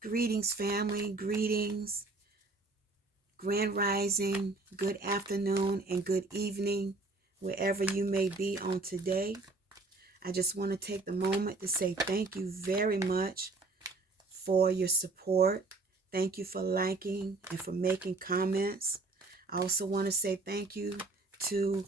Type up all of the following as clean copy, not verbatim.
Greetings, family. Greetings, grand rising, good afternoon, and good evening, wherever you may be on today. I just want to take the moment to say thank you very much for your support. Thank you for liking and for making comments. I also want to say thank you to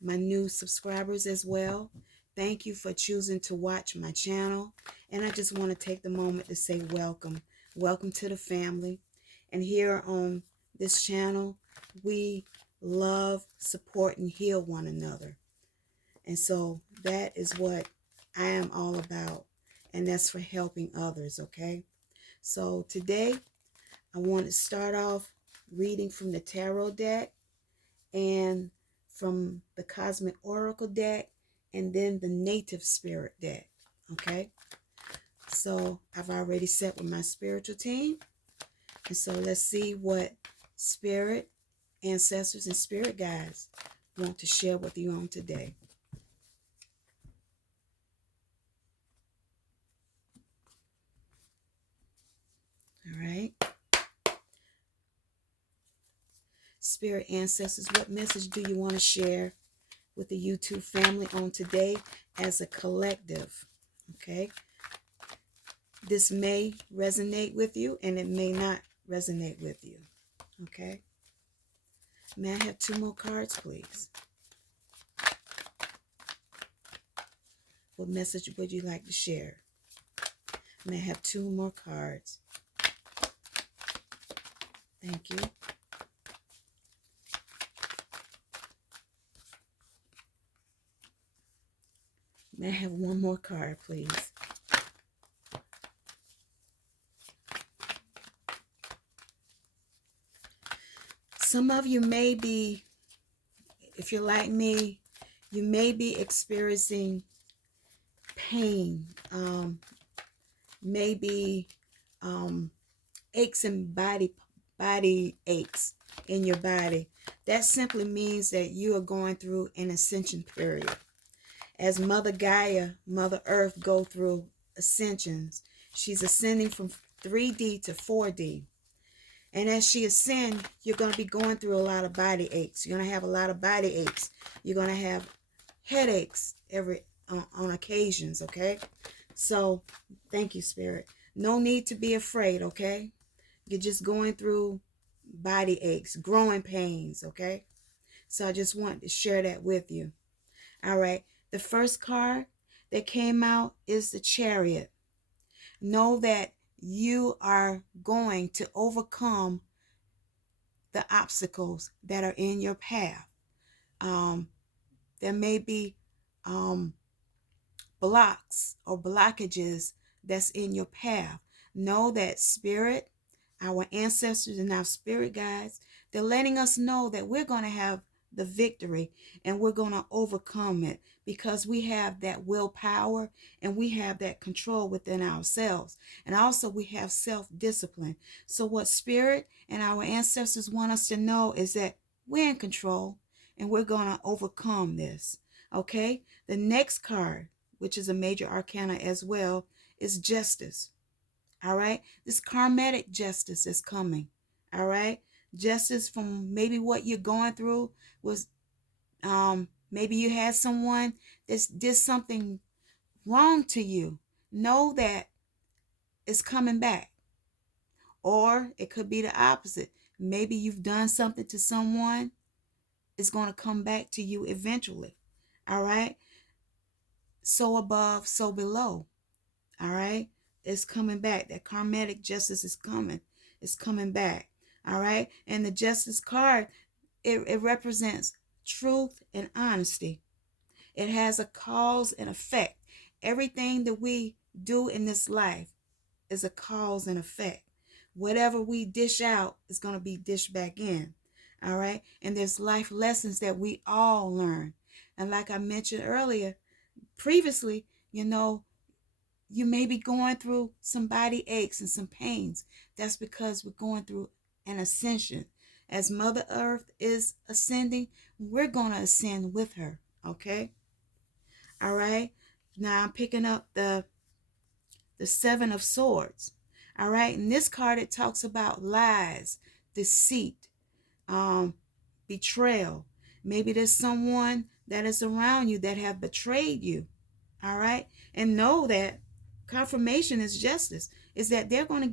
my new subscribers as well. Thank you for choosing to watch my channel. And I just want to take the moment to say welcome. Welcome to the family. And here on this channel, we love, support, and heal one another. And so that is what I am all about. And that's for helping others, okay? So today, I want to start off reading from the tarot deck and from the Cosmic Oracle deck and then the Native Spirit deck, okay? So I've already set with my spiritual team. And so let's see what spirit, ancestors, and spirit guides want to share with you on today. All right. Spirit ancestors, what message do you want to share with the YouTube family on today as a collective? Okay. This may resonate with you and it may not resonate with you. Okay. May I have 2 more cards, please? What message would you like to share? May I have 2 more cards? Thank you. May I have 1 more card, please? Some of you may be, if you're like me, you may be experiencing pain, maybe aches and body aches in your body. That simply means that you are going through an ascension period. As Mother Gaia, Mother Earth go through ascensions, she's ascending from 3D to 4D. And as she ascends, you're going to be going through a lot of body aches. You're going to have a lot of body aches. You're going to have headaches on occasions, okay? So, thank you, Spirit. No need to be afraid, okay? You're just going through body aches, growing pains, okay? So I just want to share that with you. All right. The first card that came out is the Chariot. Know that you are going to overcome the obstacles that are in your path. There may be blocks or blockages that's in your path. Know that Spirit, our ancestors and our spirit guides, they're letting us know that we're going to have the victory and we're going to overcome it because we have that willpower and we have that control within ourselves. And also we have self-discipline. So what Spirit and our ancestors want us to know is that we're in control and we're going to overcome this. Okay? The next card, which is a major arcana as well, is Justice. All right? This karmatic justice is coming. All right? Justice from maybe what you're going through was maybe you had someone that did something wrong to you. Know that it's coming back. Or it could be the opposite. Maybe you've done something to someone. It's going to come back to you eventually. All right? So above, so below. All right? It's coming back. That karmatic justice is coming. It's coming back. All right? And the justice card, it represents truth and honesty. It has a cause and effect. Everything that we do in this life is a cause and effect. Whatever we dish out is going to be dished back in. All right? And there's life lessons that we all learn. And like I mentioned earlier, previously, you may be going through some body aches and some pains. That's because we're going through an ascension. As Mother Earth is ascending, we're going to ascend with her. Okay? All right? Now I'm picking up the 7 of Swords. All right. In this card, it talks about lies, deceit, um, betrayal. Maybe there's someone that is around you that have betrayed you. All right. And know that confirmation is justice, is that they're going to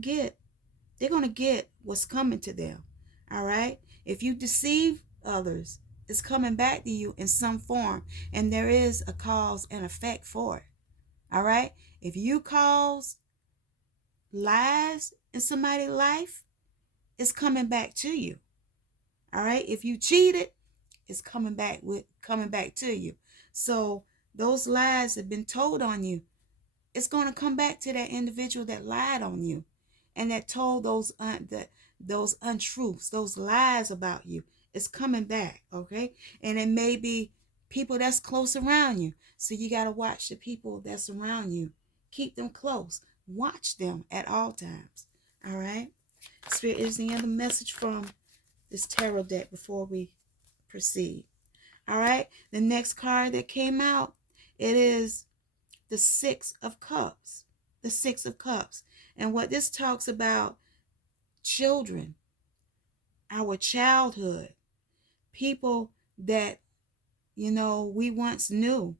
get what's coming to them. All right. If you deceive others, it's coming back to you in some form, and there is a cause and effect for it. All right. If you cause lies in somebody's life, it's coming back to you. All right. If you cheated, it's coming back to you. So those lies have been told on you. It's going to come back to that individual that lied on you and that told those untruths, those lies about you. It's coming back, okay? And it may be people that's close around you. So you got to watch the people that's around you. Keep them close. Watch them at all times. All right? Spirit, is the end of the message from this tarot deck before we proceed. All right? The next card that came out, it is the Six of Cups. The Six of Cups. And what this talks about, children, our childhood, people that, we once knew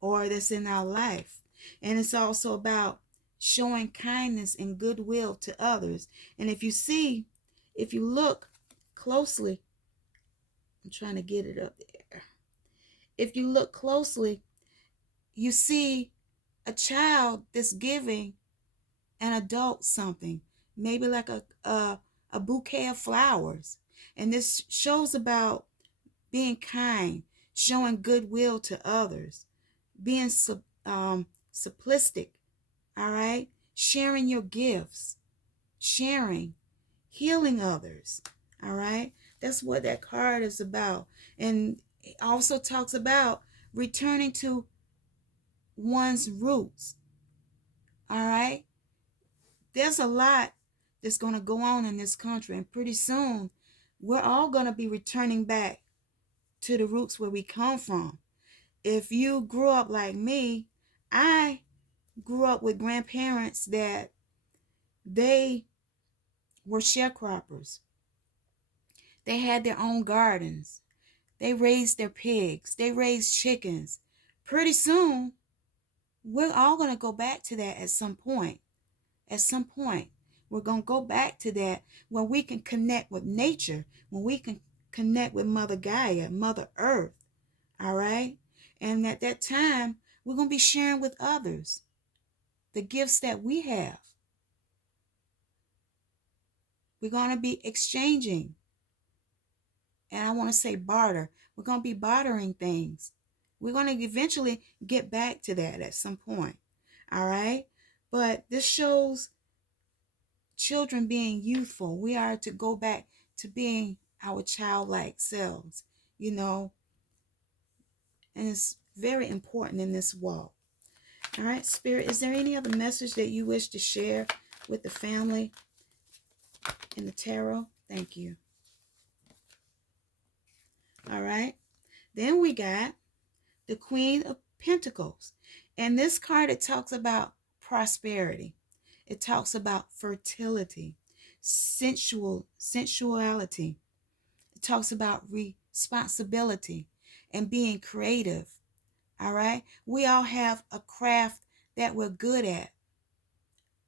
or that's in our life. And it's also about showing kindness and goodwill to others. And if you look closely, I'm trying to get it up there. If you look closely, you see a child that's giving an adult something, maybe like a bouquet of flowers. And this shows about being kind, showing goodwill to others, being simplistic, all right? Sharing your gifts, sharing, healing others, all right? That's what that card is about. And it also talks about returning to one's roots, all right? There's a lot that's going to go on in this country, and pretty soon we're all going to be returning back to the roots where we come from. If you grew up like me, I grew up with grandparents that they were sharecroppers. They had their own gardens. They raised their pigs. They raised chickens. Pretty soon, we're all going to go back to that at some point. At some point, we're going to go back to that when we can connect with nature, when we can connect with Mother Gaia, Mother Earth. All right? And at that time, we're going to be sharing with others the gifts that we have. We're going to be exchanging. And I want to say barter. We're going to be bartering things. We're going to eventually get back to that at some point. All right? But this shows children being youthful. We are to go back to being our childlike selves, and it's very important in this walk. All right, Spirit, is there any other message that you wish to share with the family in the tarot? Thank you. All right, then we got the Queen of Pentacles. And this card, it talks about prosperity. It talks about fertility, sensuality. It talks about responsibility and being creative. All right. We all have a craft that we're good at.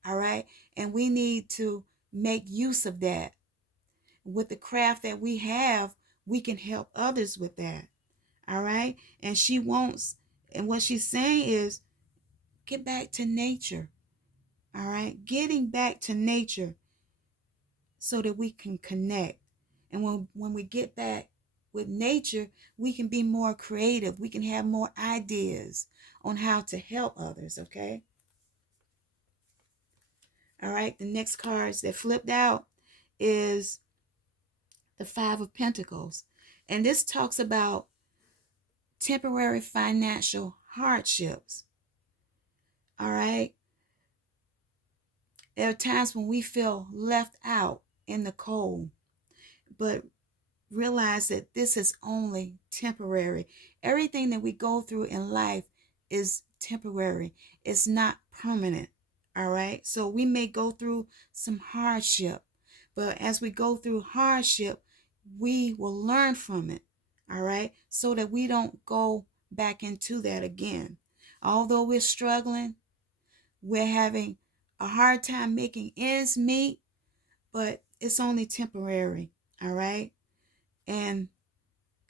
All right. And we need to make use of that. With the craft that we have, we can help others with that. All right. And what she's saying is get back to nature. All right. Getting back to nature so that we can connect. And when we get back with nature, we can be more creative. We can have more ideas on how to help others, okay? All right, the next cards that flipped out is the Five of Pentacles. And this talks about temporary financial hardships. All right? There are times when we feel left out in the cold, but realize that this is only temporary. Everything that we go through in life is temporary. It's not permanent. All right. So we may go through some hardship, but as we go through hardship, we will learn from it. All right. So that we don't go back into that again. Although we're struggling, we're having a hard time making ends meet, but it's only temporary. All right. And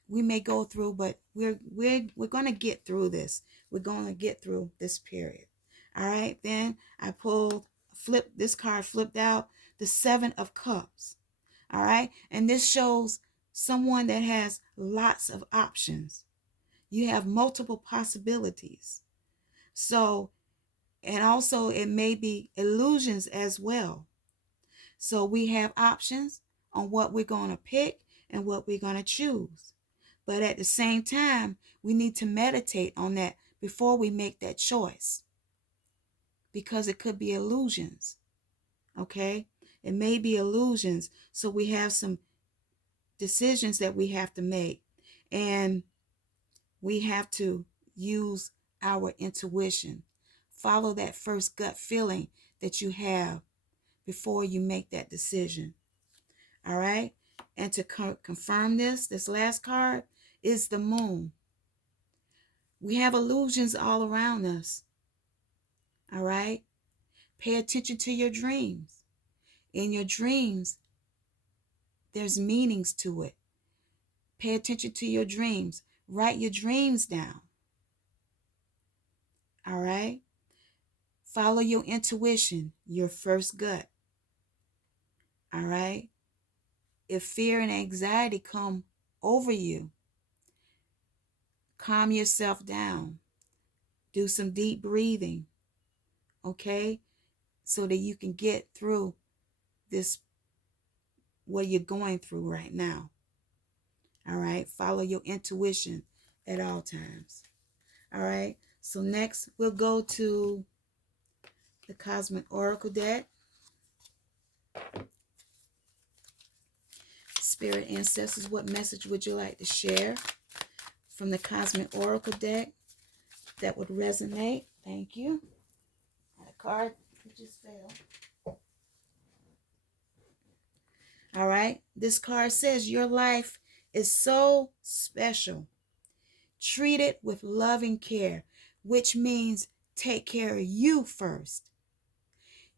we may go through, but we're going to get through this. We're going to get through this period. All right. Then I flip this card flipped out, the 7 of Cups. All right. And this shows someone that has lots of options. You have multiple possibilities. So, and also it may be illusions as well. So we have options on what we're going to pick and what we're going to choose. But at the same time, we need to meditate on that before we make that choice, because it could be illusions. Okay? It may be illusions. So we have some decisions that we have to make, and we have to use our intuition. Follow that first gut feeling that you have before you make that decision. All right? And to confirm this last card is the Moon. We have illusions all around us. All right? Pay attention to your dreams. In your dreams, there's meanings to it. Pay attention to your dreams. Write your dreams down. All right? Follow your intuition, your first gut. All right? If fear and anxiety come over you, calm yourself down. Do some deep breathing. Okay? So that you can get through this, what you're going through right now. All right? Follow your intuition at all times. All right? So next we'll go to the Cosmic Oracle deck. Spirit ancestors, what message would you like to share from the Cosmic Oracle deck that would resonate? Thank you. A card just fell. All right. This card says your life is so special. Treat it with loving care, which means take care of you first.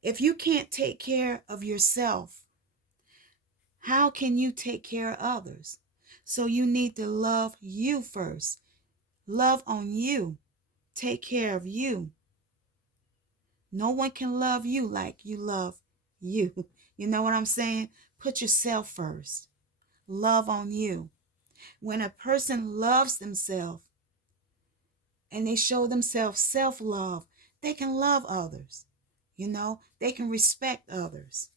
If you can't take care of yourself, how can you take care of others? So you need to love you first. Love on you. Take care of you. No one can love you like you love you. You know what I'm saying? Put yourself first. Love on you. When a person loves themselves and they show themselves self-love, they can love others. You know, they can respect others.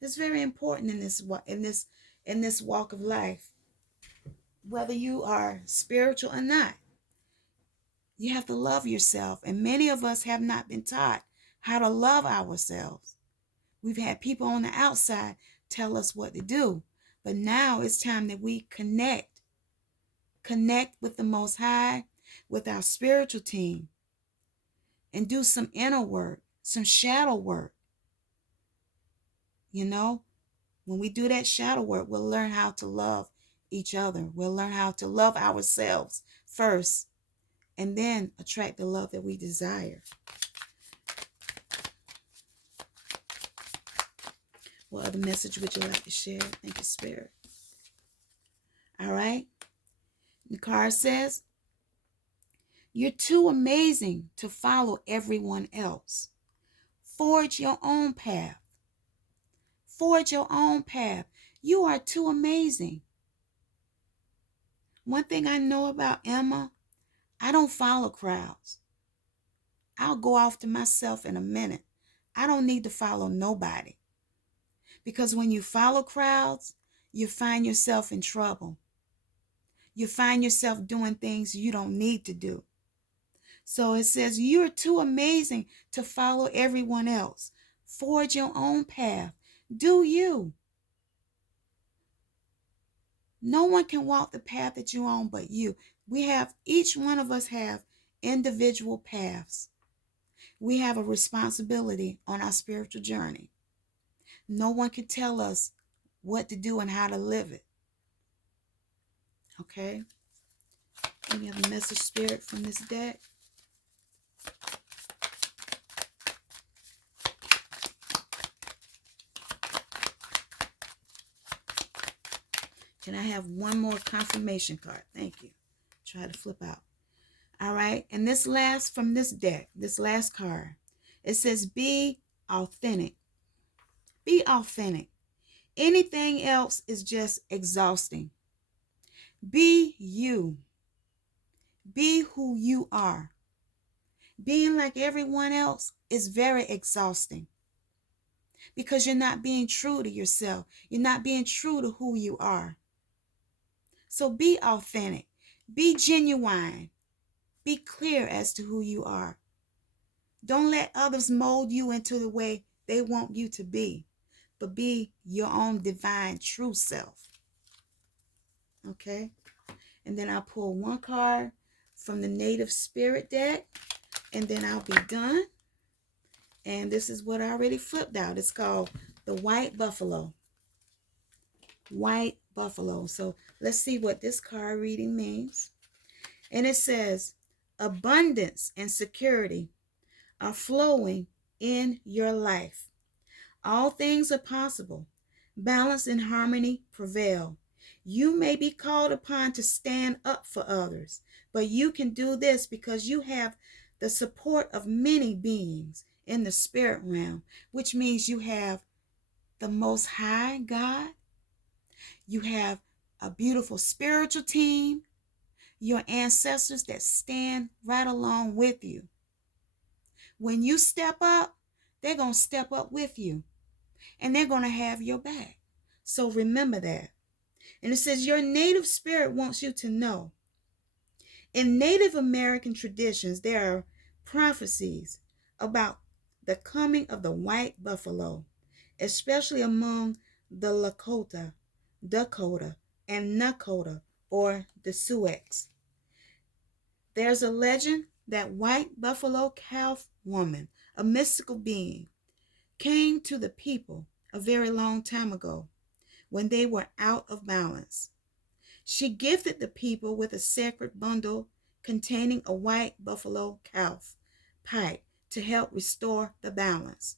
It's very important in this walk of life. Whether you are spiritual or not, you have to love yourself. And many of us have not been taught how to love ourselves. We've had people on the outside tell us what to do. But now it's time that we connect with the Most High, with our spiritual team, and do some inner work, some shadow work. You know, when we do that shadow work, we'll learn how to love each other. We'll learn how to love ourselves first, and then attract the love that we desire. What other message would you like to share? Thank you, Spirit. All right. The card says, you're too amazing to follow everyone else. Forge your own path. Forge your own path. You are too amazing. One thing I know about Emma, I don't follow crowds. I'll go off to myself in a minute. I don't need to follow nobody. Because when you follow crowds, you find yourself in trouble. You find yourself doing things you don't need to do. So it says, you're too amazing to follow everyone else. Forge your own path. Do you. No one can walk the path that you're on but you. Each one of us have individual paths. We have a responsibility on our spiritual journey. No one can tell us what to do and how to live it. Okay? Any other message, Spirit, from this deck? Can I have one more confirmation card? Thank you. Try to flip out. All right. And this last from this deck, this last card, it says be authentic. Be authentic. Anything else is just exhausting. Be you. Be who you are. Being like everyone else is very exhausting because you're not being true to yourself. You're not being true to who you are. So be authentic. Be genuine. Be clear as to who you are. Don't let others mold you into the way they want you to be, but be your own divine true self. Okay? And then I'll pull one card from the Native Spirit deck, and then I'll be done. And this is what I already flipped out. It's called the White Buffalo. White Buffalo. So let's see what this card reading means. And it says, abundance and security are flowing in your life. All things are possible. Balance and harmony prevail. You may be called upon to stand up for others, but you can do this because you have the support of many beings in the spirit realm, which means you have the Most High God. You have a beautiful spiritual team, your ancestors that stand right along with you. When you step up, they're going to step up with you, and they're going to have your back. So remember that. And it says your native spirit wants you to know. In Native American traditions, there are prophecies about the coming of the white buffalo, especially among the Lakota, Dakota, and Nakota, or the Sioux. There's a legend that white buffalo calf woman, a mystical being, came to the people a very long time ago when they were out of balance. She gifted the people with a sacred bundle containing a white buffalo calf pipe to help restore the balance.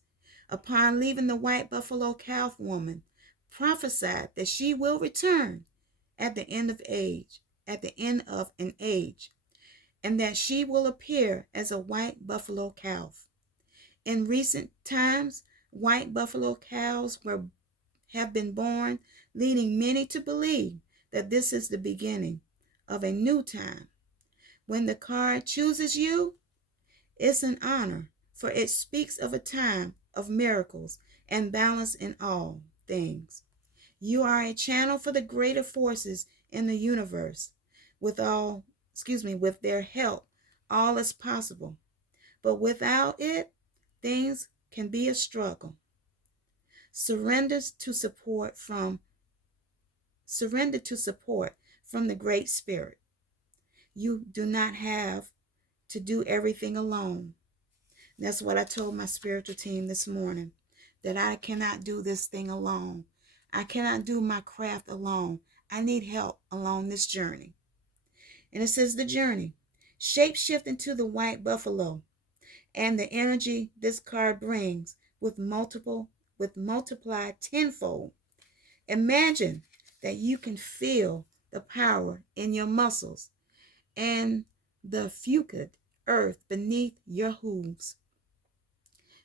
Upon leaving, the white buffalo calf woman prophesied that she will return at the end of an age, and that she will appear as a white buffalo calf. In recent times, white buffalo cows have been born, leading many to believe that this is the beginning of a new time. When the card chooses you, it's an honor, for it speaks of a time of miracles and balance in all things. You are a channel for the greater forces in the universe. With their help, all is possible. But without it, things can be a struggle. Surrender to support from the Great Spirit. You do not have to do everything alone. That's what I told my spiritual team this morning, that I cannot do this thing alone. I cannot do my craft alone. I need help along this journey. And it says the journey, shape-shift into the white buffalo, and the energy this card brings with multiplied tenfold. Imagine that you can feel the power in your muscles and the fluid earth beneath your hooves.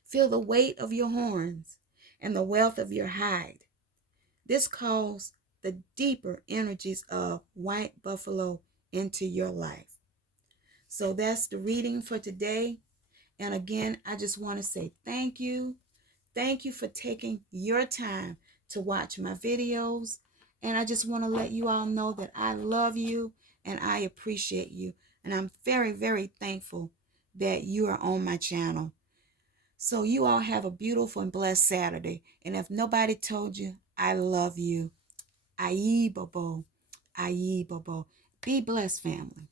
Feel the weight of your horns and the wealth of your hide. This calls the deeper energies of white buffalo into your life. So that's the reading for today. And again, I just want to say thank you. Thank you for taking your time to watch my videos. And I just want to let you all know that I love you and I appreciate you. And I'm very, very thankful that you are on my channel. So you all have a beautiful and blessed Saturday. And if nobody told you, I love you. Ayi Bobo. Ayi Bobo. Be blessed, family.